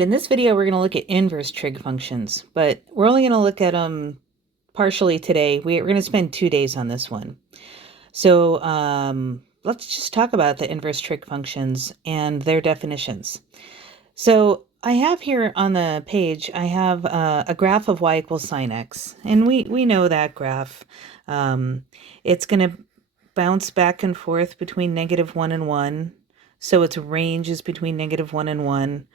In this video, we're going to look at inverse trig functions, but we're only going to look at them partially today. We're going to spend 2 days on this one. So let's just talk about the inverse trig functions and their definitions. So I have here on the page, I have a graph of y equals sine x, and we know that graph. It's going to bounce back and forth between -1 and 1. So its range is between -1 and 1.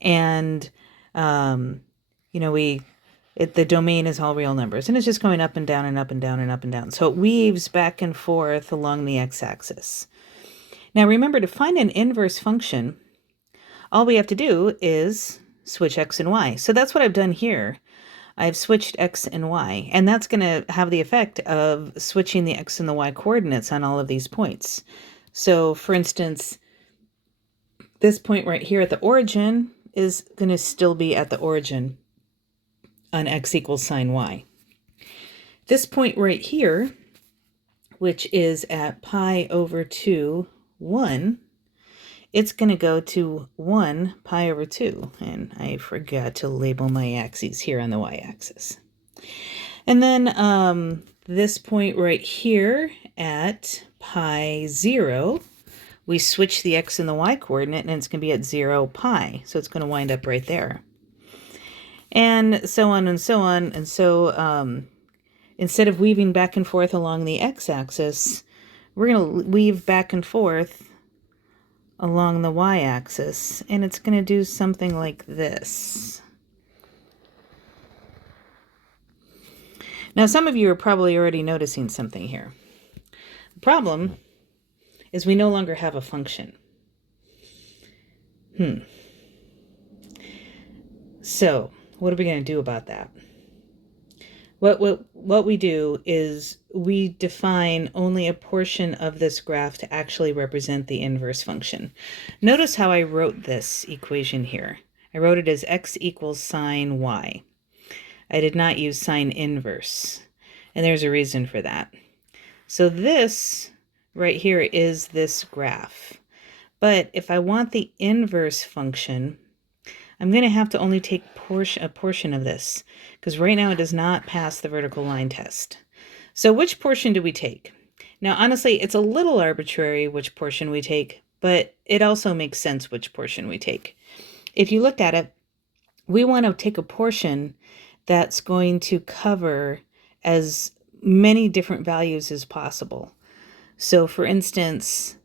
And, you know, the domain is all real numbers. And it's just going up and down and up and down and up and down. So it weaves back and forth along the x-axis. Now remember, to find an inverse function, all we have to do is switch x and y. So that's what I've done here. I've switched x and y, and that's going to have the effect of switching the x and the y coordinates on all of these points. So for instance, this point right here at the origin is going to still be at the origin on x equals sine y. This point right here, which is at pi over 2, 1, it's going to go to 1 pi over 2. And I forgot to label my axes here on the y-axis. And then this point right here at pi 0, we switch the x and the y coordinate, and it's going to be at 0 pi. So it's going to wind up right there. And so on and so on. And so instead of weaving back and forth along the x-axis, we're going to weave back and forth along the y-axis, and it's going to do something like this. Now, some of you are probably already noticing something here. The problem is we no longer have a function. So, what are we going to do about that? What we do is we define only a portion of this graph to actually represent the inverse function. Notice how I wrote this equation here. I wrote it as x equals sine y. I did not use sine inverse, and there's a reason for that. So this right here is this graph. But if I want the inverse function, I'm going to have to only take a portion of this, because right now it does not pass the vertical line test. So which portion do we take? Now, honestly, it's a little arbitrary which portion we take, but it also makes sense which portion we take. If you look at it, we want to take a portion that's going to cover as many different values as possible. So for instance,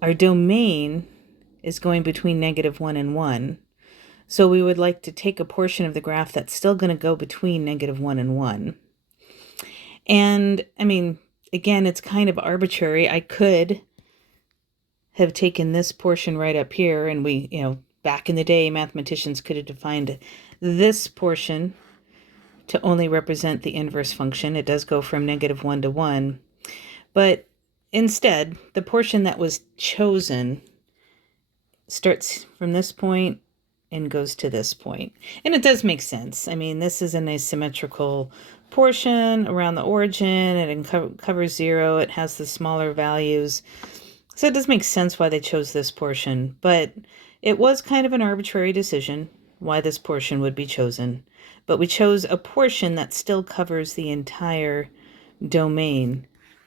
our domain is going between -1 and 1. So we would like to take a portion of the graph that's still going to go between -1 and 1. And I mean, again, it's kind of arbitrary. I could have taken this portion right up here, and we, back in the day, mathematicians could have defined this portion to only represent the inverse function. It does go from -1 to 1. But instead, the portion that was chosen starts from this point and goes to this point. And it does make sense. I mean, this is a nice symmetrical portion around the origin. It covers 0. It has the smaller values. So it does make sense why they chose this portion. But it was kind of an arbitrary decision why this portion would be chosen. But we chose a portion that still covers the entire domain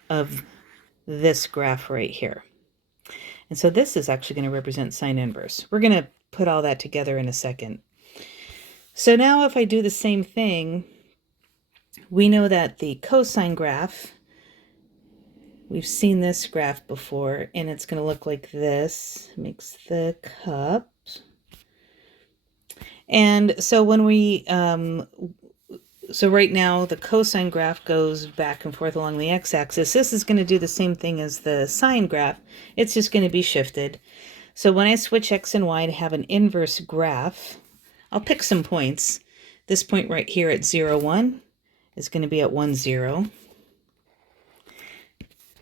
of this graph right here. And so this is actually going to represent sine inverse. We're going to put all that together in a second. So now if I do the same thing, we know that the cosine graph, we've seen this graph before, and it's going to look like this. Makes the cup. And so when we, so right now the cosine graph goes back and forth along the x-axis. This is going to do the same thing as the sine graph. It's just going to be shifted. So when I switch x and y to have an inverse graph, I'll pick some points. This point right here at 0, 1 is going to be at 1, 0.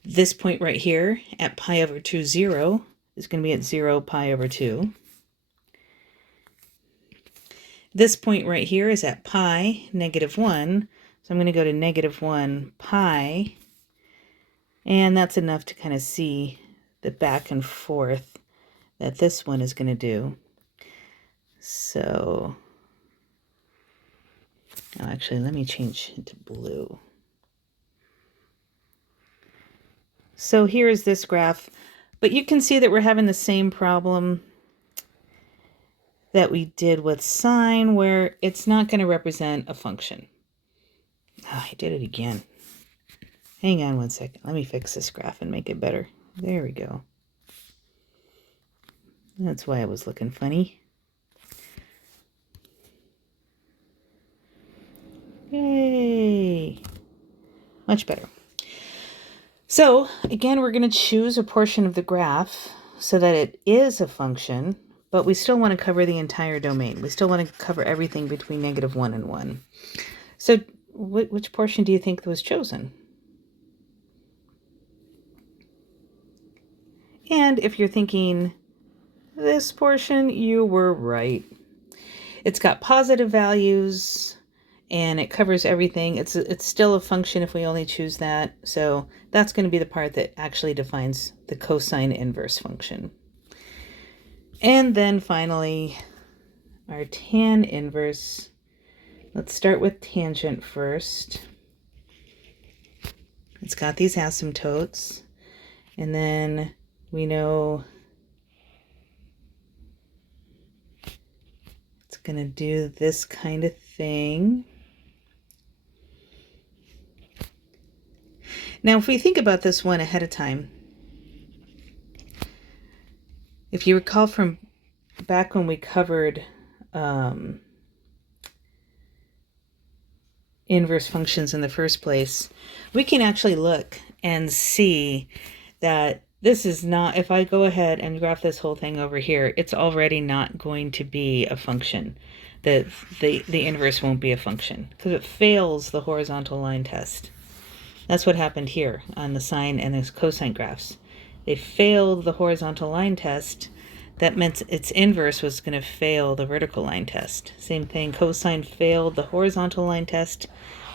This point right here at pi over 2, 0 is going to be at 0, pi over 2. This point right here is at pi, -1. So I'm going to go to -1 pi. And that's enough to kind of see the back and forth that this one is going to do. So, oh, actually, let me change it to blue. So here is this graph, but you can see that we're having the same problem that we did with sine, where it's not going to represent a function. Oh, I did it again. Hang on one second. Let me fix this graph and make it better. There we go. That's why it was looking funny. Yay! Much better. So again, we're going to choose a portion of the graph so that it is a function, but we still want to cover the entire domain. We still want to cover everything between -1 and 1. So which portion do you think was chosen? And if you're thinking this portion, you were right. It's got positive values and it covers everything. It's still a function if we only choose that. So that's going to be the part that actually defines the cosine inverse function. And then finally, our tan inverse. Let's start with tangent first. It's got these asymptotes. And then we know it's going to do this kind of thing. Now, if we think about this one ahead of time, if you recall from back when we covered inverse functions in the first place, we can actually look and see that this is not, if I go ahead and graph this whole thing over here, it's already not going to be a function. The inverse won't be a function because it fails the horizontal line test. That's what happened here on the sine and the cosine graphs. They failed the horizontal line test. That meant its inverse was going to fail the vertical line test. Same thing, cosine failed the horizontal line test,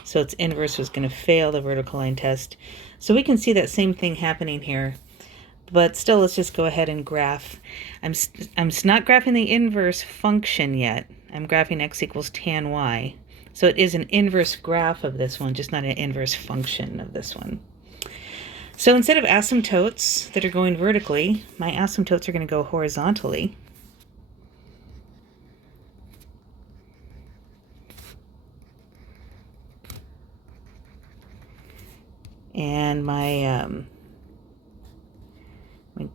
so its inverse was going to fail the vertical line test. So we can see that same thing happening here. But still, let's just go ahead and graph. I'm not graphing the inverse function yet. I'm graphing x equals tan y. So it is an inverse graph of this one, just not an inverse function of this one. So instead of asymptotes that are going vertically, my asymptotes are going to go horizontally. And my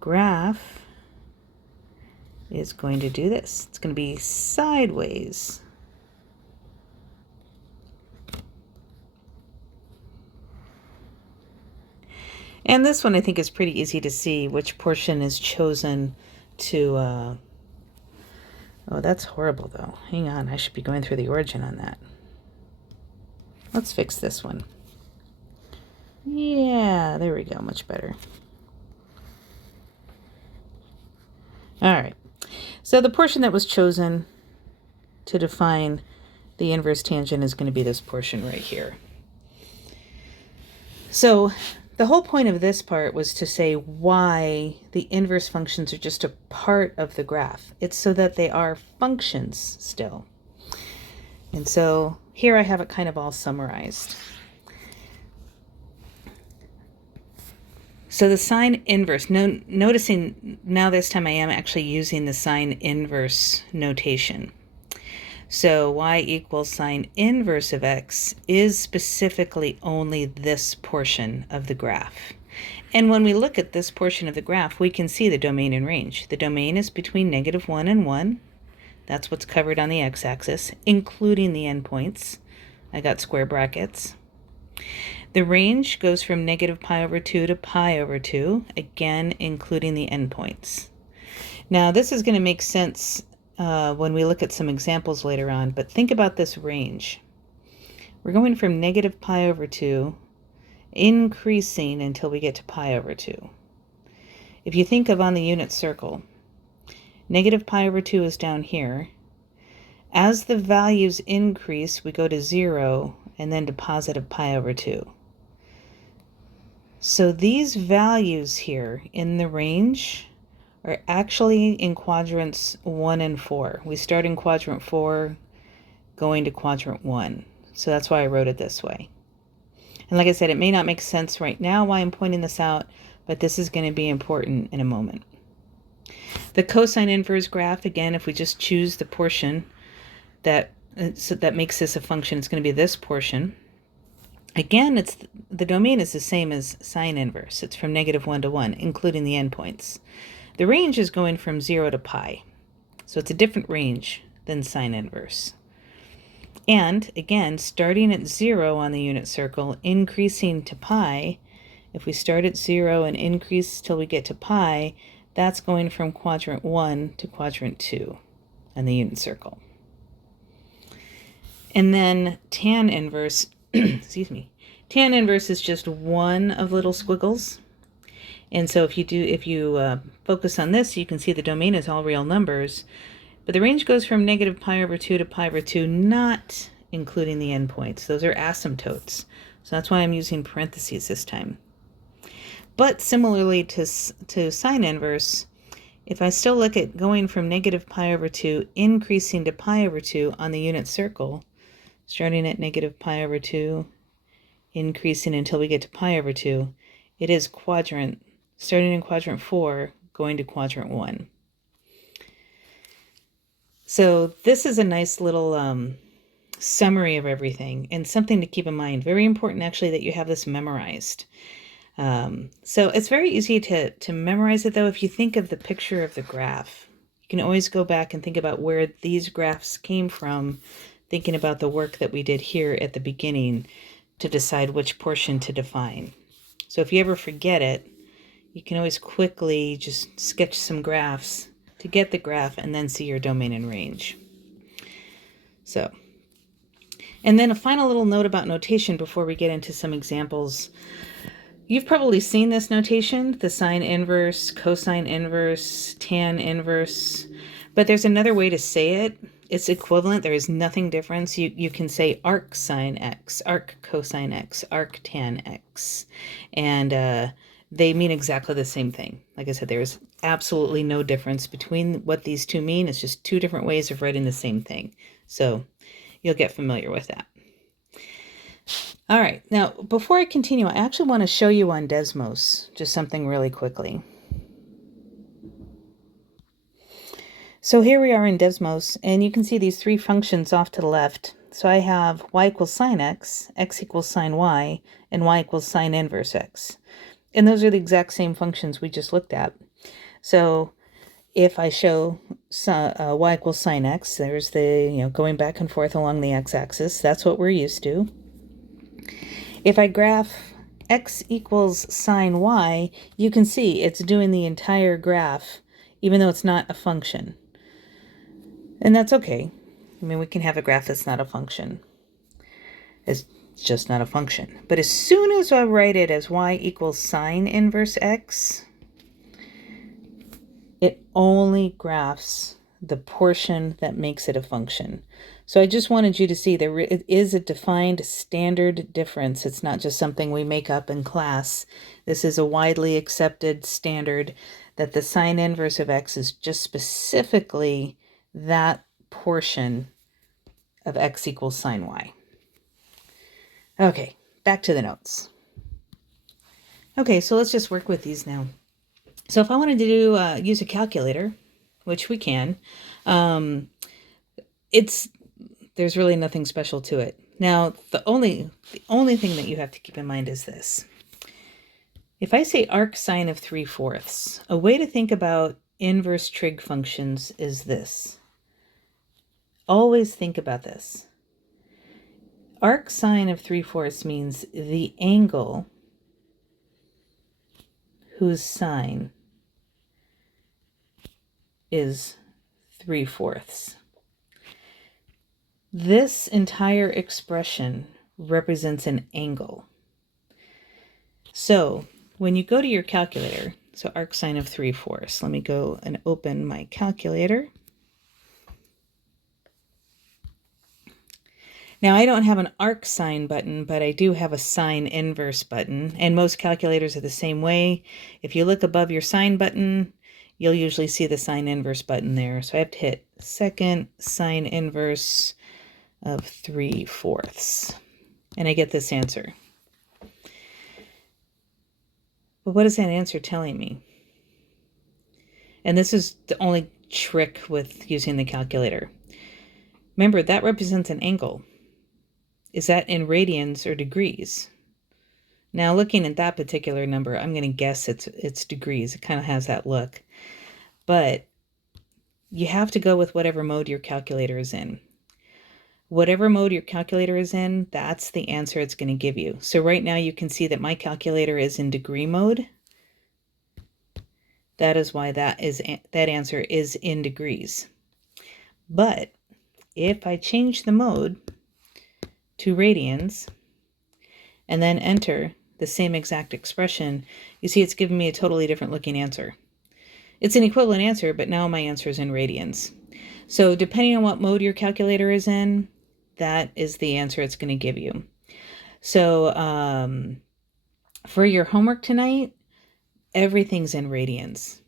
graph is going to do this. It's going to be sideways. And this one I think is pretty easy to see which portion is chosen to, oh, that's horrible though. Hang on, I should be going through the origin on that. Let's fix this one. Yeah, there we go, much better. All right, so the portion that was chosen to define the inverse tangent is going to be this portion right here. So the whole point of this part was to say why the inverse functions are just a part of the graph. It's so that they are functions still. And so here I have it kind of all summarized. So the sine inverse, noticing now this time I am actually using the sine inverse notation. So y equals sine inverse of x is specifically only this portion of the graph. And when we look at this portion of the graph, we can see the domain and range. The domain is between -1 and 1. That's what's covered on the x-axis, including the endpoints. I got square brackets. The range goes from -π/2 to π/2, again, including the endpoints. Now, this is going to make sense when we look at some examples later on, but think about this range. We're going from -π/2, increasing until we get to π/2. If you think of on the unit circle, -π/2 is down here. As the values increase, we go to 0 and then to +π/2. So these values here in the range are actually in quadrants 1 and 4. We start in quadrant 4, going to quadrant 1. So that's why I wrote it this way. And like I said, it may not make sense right now why I'm pointing this out, but this is going to be important in a moment. The cosine inverse graph, again, if we just choose the portion that makes this a function, it's going to be this portion. Again, the domain is the same as sine inverse. It's from -1 to 1, including the endpoints. The range is going from 0 to pi. So it's a different range than sine inverse. And again, starting at 0 on the unit circle, increasing to pi, if we start at 0 and increase till we get to pi, that's going from quadrant 1 to quadrant 2 on the unit circle. And then tan inverse, excuse me, tan inverse is just one of little squiggles. And so if you focus on this, you can see the domain is all real numbers. But the range goes from -pi/2 to pi/2, not including the endpoints. Those are asymptotes. So that's why I'm using parentheses this time. But similarly to sine inverse, if I still look at going from -pi/2 increasing to pi/2 on the unit circle, starting at -pi/2, increasing until we get to pi/2, it is starting in quadrant 4, going to quadrant 1. So this is a nice little summary of everything and something to keep in mind. Very important, actually, that you have this memorized. So it's very easy to memorize it, though, if you think of the picture of the graph. You can always go back and think about where these graphs came from, thinking about the work that we did here at the beginning to decide which portion to define. So if you ever forget it, you can always quickly just sketch some graphs to get the graph and then see your domain and range. So, and then a final little note about notation before we get into some examples. You've probably seen this notation, the sine inverse, cosine inverse, tan inverse, but there's another way to say it. It's equivalent. There is nothing different. You can say arc sine x, arc cosine x, arc tan x, and they mean exactly the same thing. Like I said, there's absolutely no difference between what these two mean. It's just two different ways of writing the same thing. So you'll get familiar with that. All right, now before I continue, I actually want to show you on Desmos just something really quickly. So here we are in Desmos, and you can see these three functions off to the left. So I have y equals sine x equals sine y, and y equals sine inverse x. And those are the exact same functions we just looked at. So if I show y equals sine x, there's the, going back and forth along the x-axis. That's what we're used to. If I graph x equals sine y, you can see it's doing the entire graph, even though it's not a function. And that's okay. I mean, we can have a graph that's not a function. It's just not a function. But as soon as I write it as y equals sine inverse x, it only graphs the portion that makes it a function. So I just wanted you to see there is a defined standard difference. It's not just something we make up in class. This is a widely accepted standard that the sine inverse of x is just specifically that portion of x equals sine y. Okay, back to the notes. Okay, so let's just work with these now. So if I wanted to use a calculator, which we can, there's really nothing special to it. Now, the only thing that you have to keep in mind is this. If I say arc sine of 3/4, a way to think about inverse trig functions is this. Always think about this. Arc sine of 3/4 means the angle whose sine is 3/4. This entire expression represents an angle. So when you go to your calculator, so arc sine of 3/4, let me go and open my calculator. Now I don't have an arc sine button, but I do have a sine inverse button, and most calculators are the same way. If you look above your sine button, you'll usually see the sine inverse button there. So I have to hit second sine inverse of 3/4. And I get this answer. But what is that answer telling me? And this is the only trick with using the calculator. Remember, that represents an angle. Is that in radians or degrees? Now, looking at that particular number, I'm going to guess it's degrees. It kind of has that look. But you have to go with whatever mode your calculator is in. Whatever mode your calculator is in, that's the answer it's going to give you. So right now you can see that my calculator is in degree mode. That is why that answer is in degrees. But if I change the mode to radians and then enter the same exact expression, you see it's giving me a totally different looking answer. It's an equivalent answer, but now my answer is in radians. So depending on what mode your calculator is in, that is the answer it's going to give you. So for your homework tonight, everything's in radians.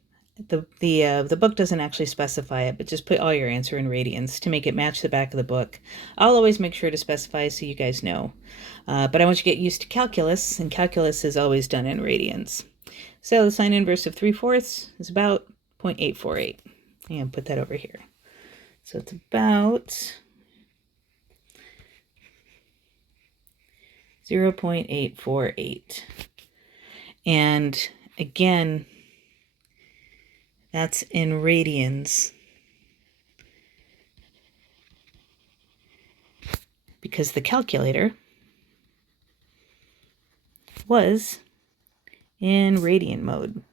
The book doesn't actually specify it, but just put all your answer in radians to make it match the back of the book. I'll always make sure to specify so you guys know. But I want you to get used to calculus, and calculus is always done in radians. So the sine inverse of 3/4 is about 0.848. And put that over here. So it's about 0.848. And again, that's in radians. Because the calculator was in radian mode.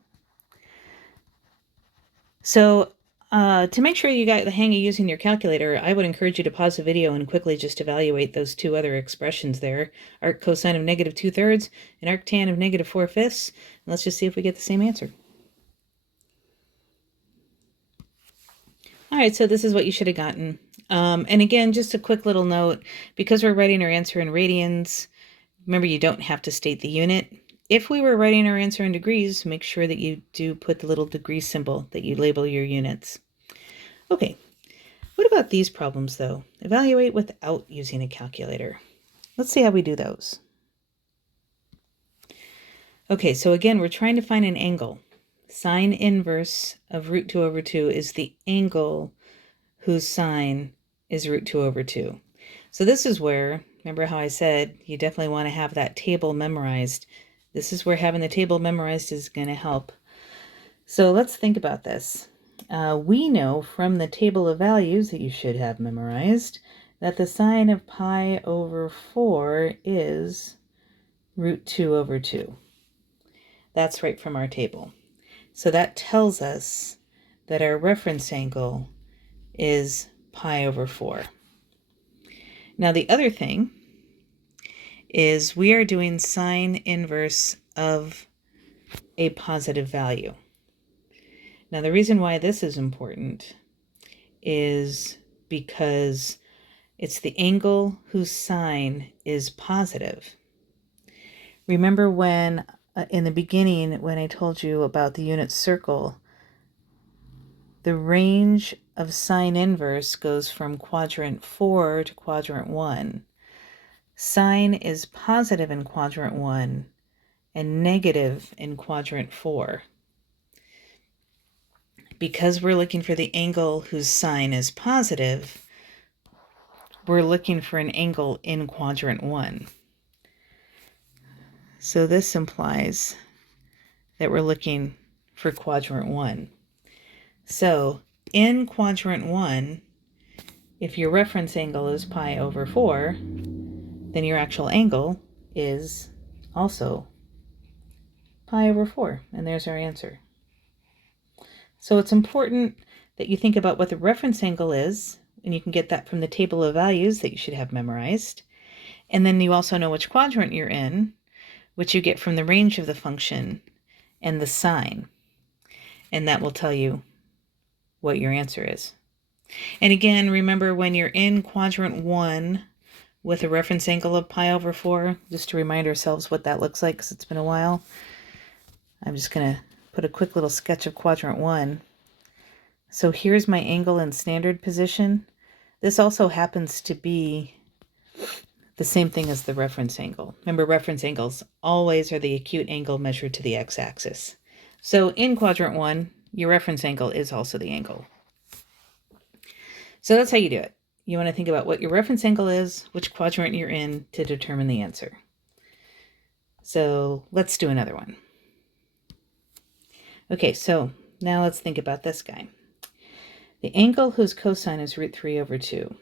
So to make sure you got the hang of using your calculator, I would encourage you to pause the video and quickly just evaluate those two other expressions there. Arc cosine of -2/3 and arc tan of -4/5. Let's just see if we get the same answer. All right, so this is what you should have gotten. And again, just a quick little note, because we're writing our answer in radians, remember you don't have to state the unit. If we were writing our answer in degrees, make sure that you do put the little degree symbol that you label your units. Okay, what about these problems though? Evaluate without using a calculator. Let's see how we do those. Okay, so again, we're trying to find an angle. Sine inverse of √2/2 is the angle whose sine is √2/2. So this is where, remember how I said you definitely want to have that table memorized. This is where having the table memorized is going to help. So let's think about this. We know from the table of values that you should have memorized that the sine of pi/4 is √2/2. That's right from our table. So that tells us that our reference angle is pi/4. Now the other thing is we are doing sine inverse of a positive value. Now the reason why this is important is because it's the angle whose sine is positive. Remember when in the beginning when I told you about the unit circle, the range of sine inverse goes from quadrant 4 to quadrant 1. Sine is positive in quadrant 1 and negative in quadrant 4. Because we're looking for the angle whose sine is positive, we're looking for an angle in quadrant 1. So this implies that we're looking for quadrant 1. So in quadrant 1, if your reference angle is pi/4, then your actual angle is also pi/4, and there's our answer. So it's important that you think about what the reference angle is, and you can get that from the table of values that you should have memorized. And then you also know which quadrant you're in, which you get from the range of the function and the sine. And that will tell you what your answer is. And again, remember when you're in quadrant 1 with a reference angle of pi/4, just to remind ourselves what that looks like because it's been a while. I'm just going to put a quick little sketch of quadrant 1. So here's my angle in standard position. This also happens to be the same thing as the reference angle. Remember, reference angles always are the acute angle measured to the x-axis. So in quadrant 1, your reference angle is also the angle. So that's how you do it. You want to think about what your reference angle is, which quadrant you're in, to determine the answer. So let's do another one. Okay, so now let's think about this guy. The angle whose cosine is root 3 over 2.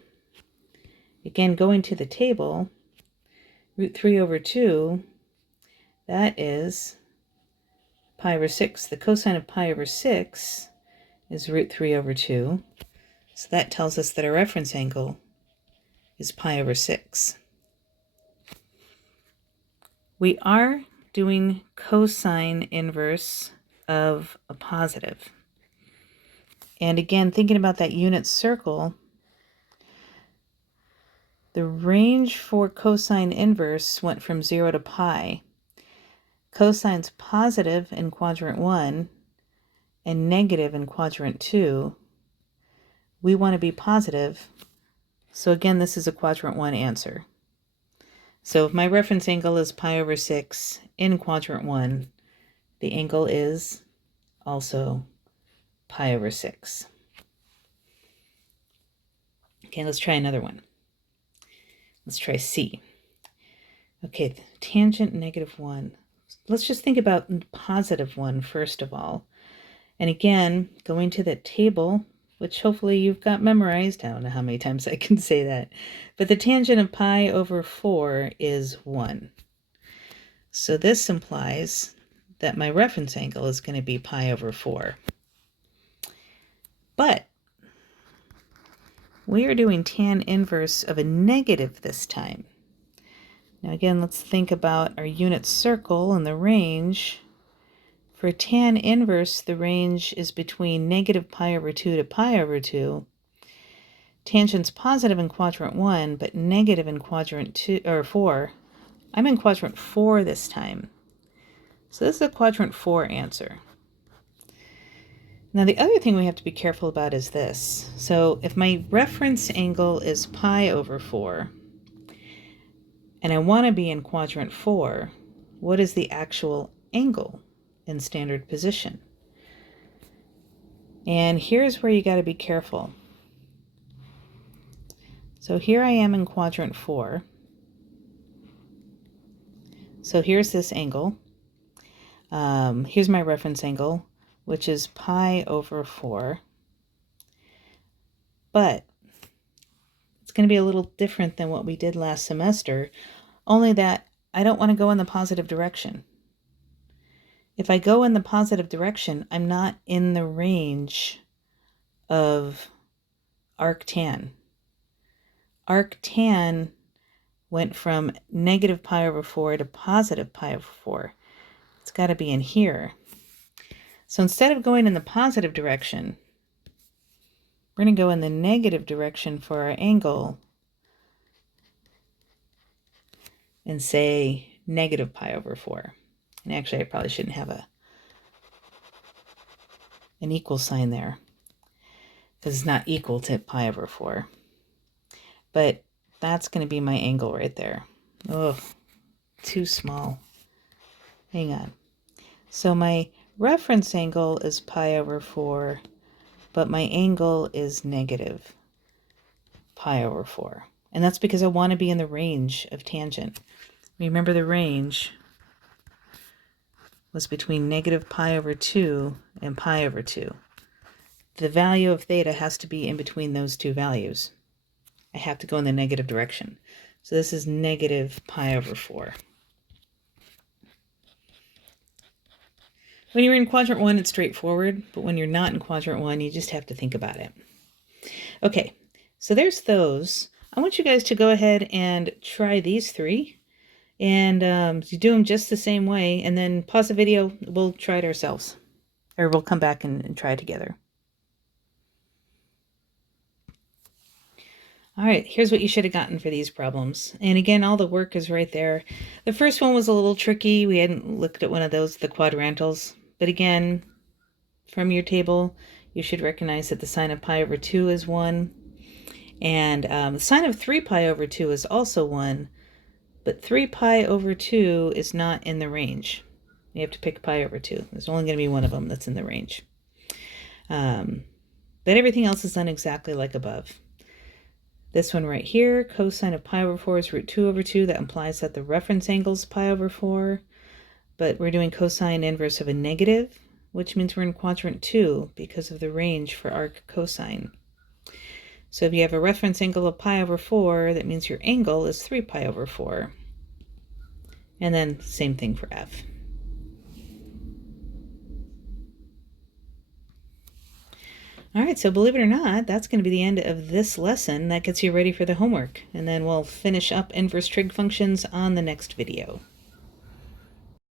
Again, going to the table, root 3 over 2, that is pi over 6. The cosine of pi over 6 is root 3 over 2. So that tells us that our reference angle is pi over 6. We are doing cosine inverse of a positive. And again, thinking about that unit circle, the range for cosine inverse went from 0 to pi. Cosine's positive in quadrant 1 and negative in quadrant 2. We want to be positive. So again, this is a quadrant 1 answer. So if my reference angle is pi over 6 in quadrant 1, the angle is also pi over 6. Okay, let's try another one. Let's try C. Okay, tangent -1. Let's just think about positive 1 first of all. And again, going to the table, which hopefully you've got memorized. I don't know how many times I can say that. But the tangent of pi over 4 is 1. So this implies that my reference angle is going to be pi over 4. But we are doing tan inverse of a negative this time. Now again, let's think about our unit circle and the range. For tan inverse, the range is between negative pi over 2 to pi over 2. Tangent's positive in quadrant 1, but negative in quadrant 2 or 4. I'm in quadrant 4 this time. So this is a quadrant 4 answer. Now the other thing we have to be careful about is this. So if my reference angle is pi over 4, and I want to be in quadrant 4, what is the actual angle in standard position? And here's where you got to be careful. So here I am in quadrant 4. So here's this angle. Here's my reference angle, which is pi over 4. But it's going to be a little different than what we did last semester, only that I don't want to go in the positive direction. If I go in the positive direction, I'm not in the range of arctan. Arctan went from negative pi over 4 to positive pi over 4. It's got to be in here. So instead of going in the positive direction, we're going to go in the negative direction for our angle and say negative pi over 4. And actually, I probably shouldn't have an equal sign there because it's not equal to pi over 4. But that's going to be my angle right there. Oh, too small. Hang on. So my reference angle is pi over 4, but my angle is negative pi over 4. And that's because I want to be in the range of tangent. Remember, the range was between negative pi over 2 and pi over 2. The value of theta has to be in between those two values. I have to go in the negative direction. So this is negative pi over 4. When you're in quadrant 1, it's straightforward, but when you're not in quadrant 1, you just have to think about it. Okay, so there's those. I want you guys to go ahead and try these 3. And you do them just the same way, and then pause the video. We'll try it ourselves, or we'll come back and try it together. All right, here's what you should have gotten for these problems. And again, all the work is right there. The first one was a little tricky. We hadn't looked at one of those, the quadrantals. But again, from your table, you should recognize that the sine of pi over 2 is 1. And the sine of 3 pi over 2 is also 1, but 3 pi over 2 is not in the range. You have to pick pi over 2. There's only going to be one of them that's in the range. But everything else is done exactly like above. This one right here, cosine of pi over 4 is root 2 over 2. That implies that the reference angle is pi over 4. But we're doing cosine inverse of a negative, which means we're in quadrant 2 because of the range for arc cosine. So if you have a reference angle of pi over 4, that means your angle is 3 pi over 4. And then same thing for f. All right, so believe it or not, that's going to be the end of this lesson. That gets you ready for the homework. And then we'll finish up inverse trig functions on the next video.